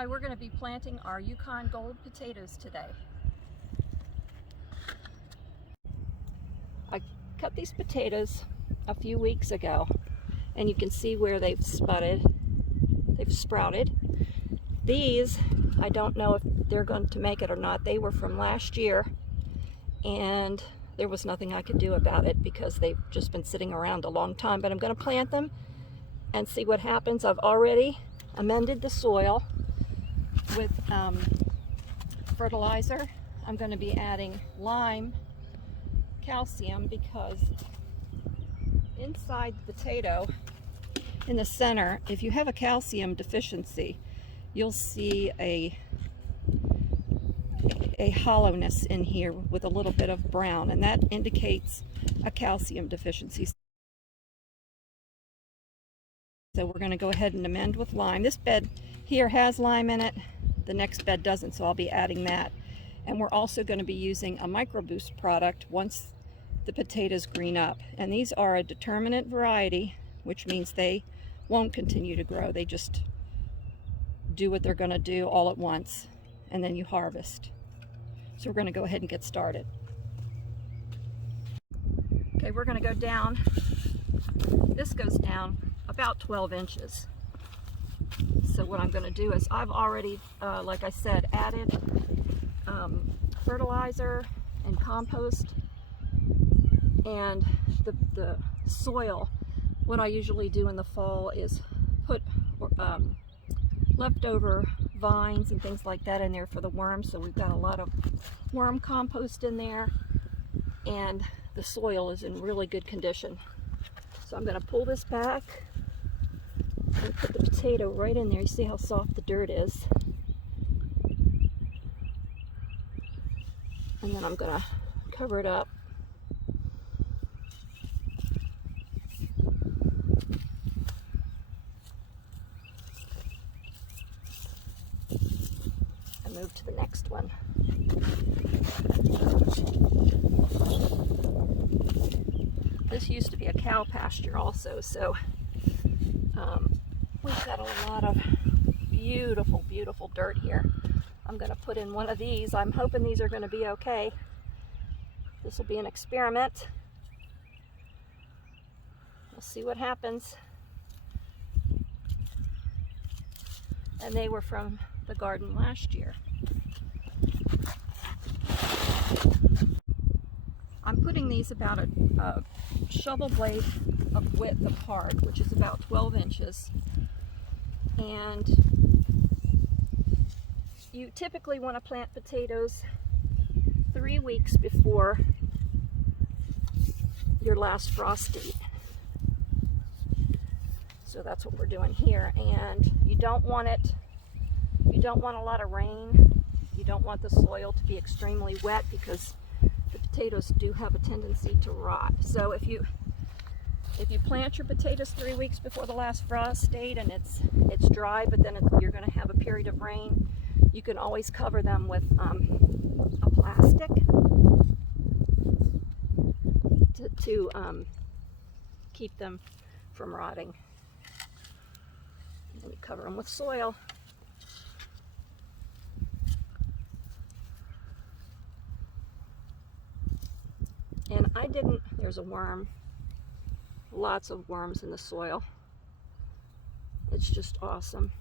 Hi, we're going to be planting our Yukon Gold potatoes today. I cut these potatoes a few weeks ago, and you can see where they've sprouted. These, I don't know if they're going to make it or not. They were from last year, and there was nothing I could do about it because they've just been sitting around a long time. But I'm going to plant them and see what happens. I've already amended the soil with fertilizer. I'm going to be adding lime, calcium, because inside the potato, in the center, if you have a calcium deficiency, you'll see a hollowness in here with a little bit of brown, and that indicates a calcium deficiency. So we're going to go ahead and amend with lime. This bed here has lime in it. The next bed doesn't, so I'll be adding that. And we're also going to be using a microboost product once the potatoes green up. And these are a determinate variety, which means they won't continue to grow. They just do what they're going to do all at once, and then you harvest. So we're going to go ahead and get started. Okay, we're going to go down. This goes down about 12 inches. So what I'm going to do is I've already, like I said, added fertilizer and compost, and the soil. What I usually do in the fall is put leftover vines and things like that in there for the worms. So we've got a lot of worm compost in there, and the soil is in really good condition. So I'm going to pull this back and put the potato right in there. You see how soft the dirt is. And then I'm going to cover it up. And move to the next one. This used to be a cow pasture also, so we've got a lot of beautiful, beautiful dirt here. I'm going to put in one of these. I'm hoping these are going to be okay. This will be an experiment. We'll see what happens. And they were from the garden last year. I'm putting these about a shovel blade of width apart, which is about 12 inches. And you typically want to plant potatoes 3 weeks before your last frost date. So that's what we're doing here. And you don't want a lot of rain. You don't want the soil to be extremely wet, because the potatoes do have a tendency to rot. So if you plant your potatoes 3 weeks before the last frost date and it's dry, but then you're going to have a period of rain, you can always cover them with a plastic to keep them from rotting. And then you cover them with soil. And there's a worm, lots of worms in the soil. It's just awesome.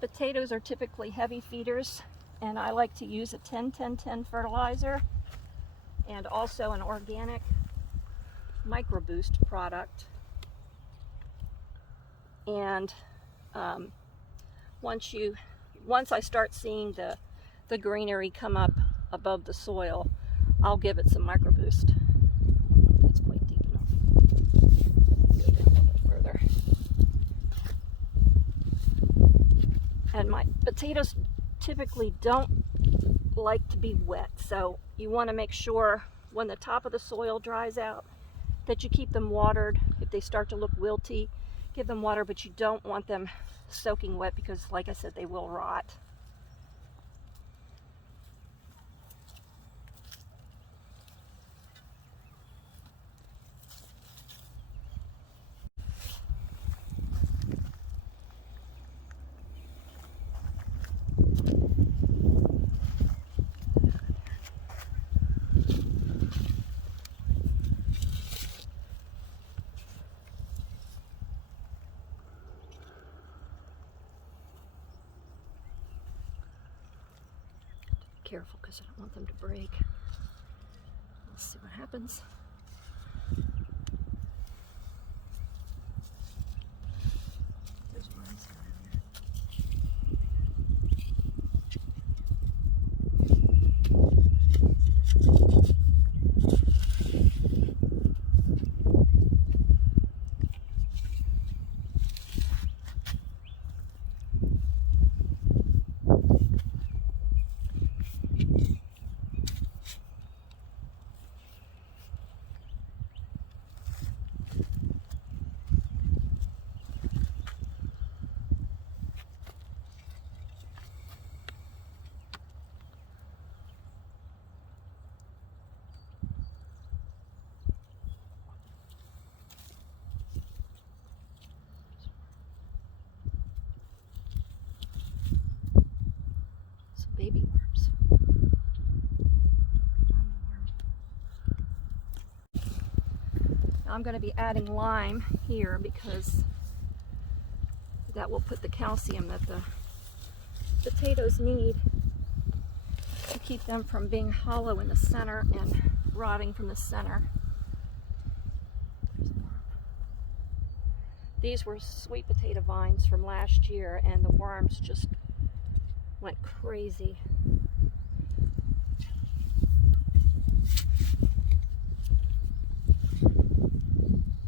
Potatoes are typically heavy feeders, and I like to use a 10-10-10 fertilizer and also an organic microboost product. And once I start seeing the greenery come up above the soil, I'll give it some microboost. That's quite deep enough. Go down a little bit further. And my potatoes typically don't like to be wet, so you want to make sure when the top of the soil dries out that you keep them watered. If they start to look wilty, give them water, but you don't want them soaking wet, because like I said, they will rot. Careful because I don't want them to break. Let's see what happens. There's worms down in there. Some baby worms. Mommy worm. Now I'm going to be adding lime here because that will put the calcium that the potatoes need to keep them from being hollow in the center and rotting from the center. These were sweet potato vines from last year and the worms just went crazy.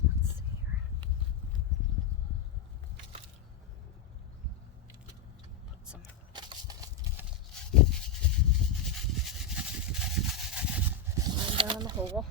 Let's see here. Put some lime down in the hole.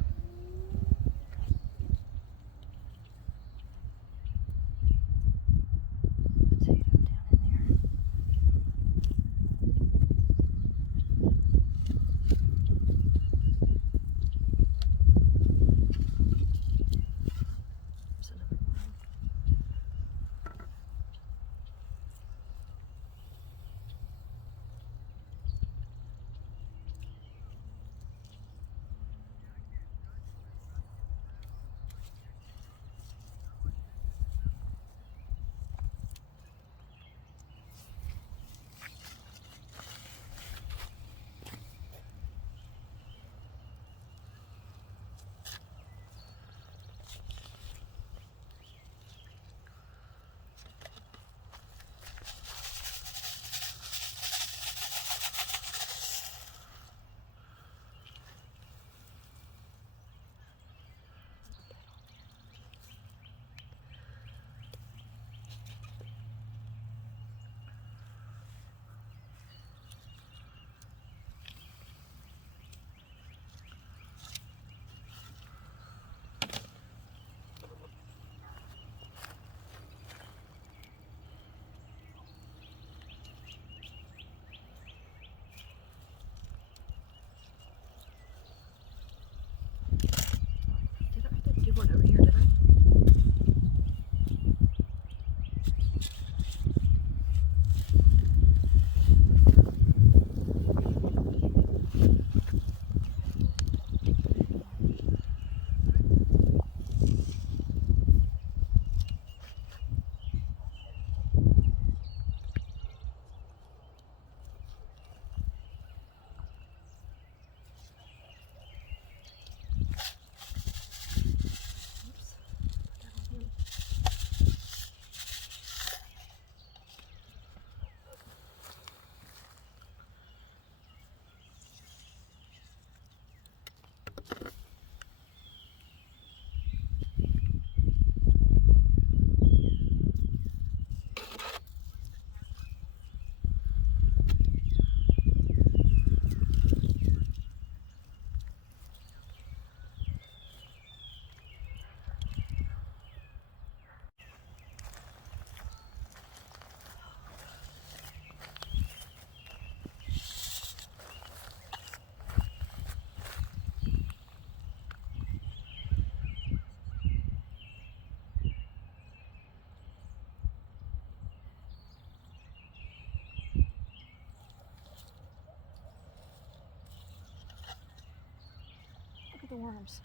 worms.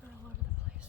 They're all over the place.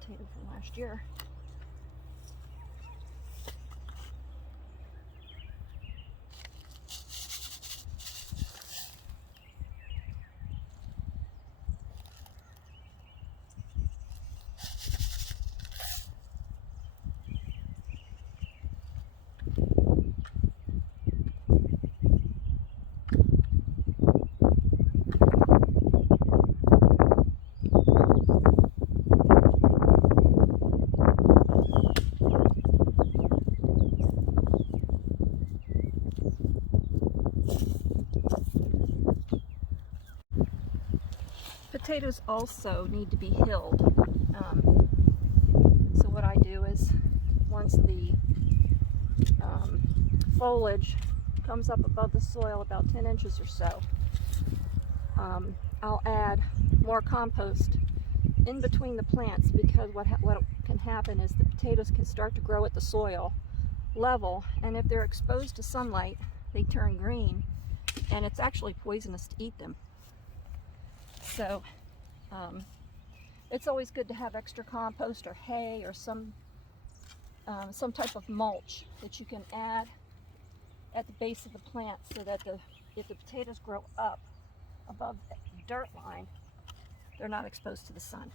Potato from last year. Potatoes also need to be hilled. So what I do is, once the foliage comes up above the soil about 10 inches or so, I'll add more compost in between the plants, because what can happen is the potatoes can start to grow at the soil level, and if they're exposed to sunlight, they turn green, and it's actually poisonous to eat them. So it's always good to have extra compost or hay or some type of mulch that you can add at the base of the plant, so that if the potatoes grow up above the dirt line, they're not exposed to the sun.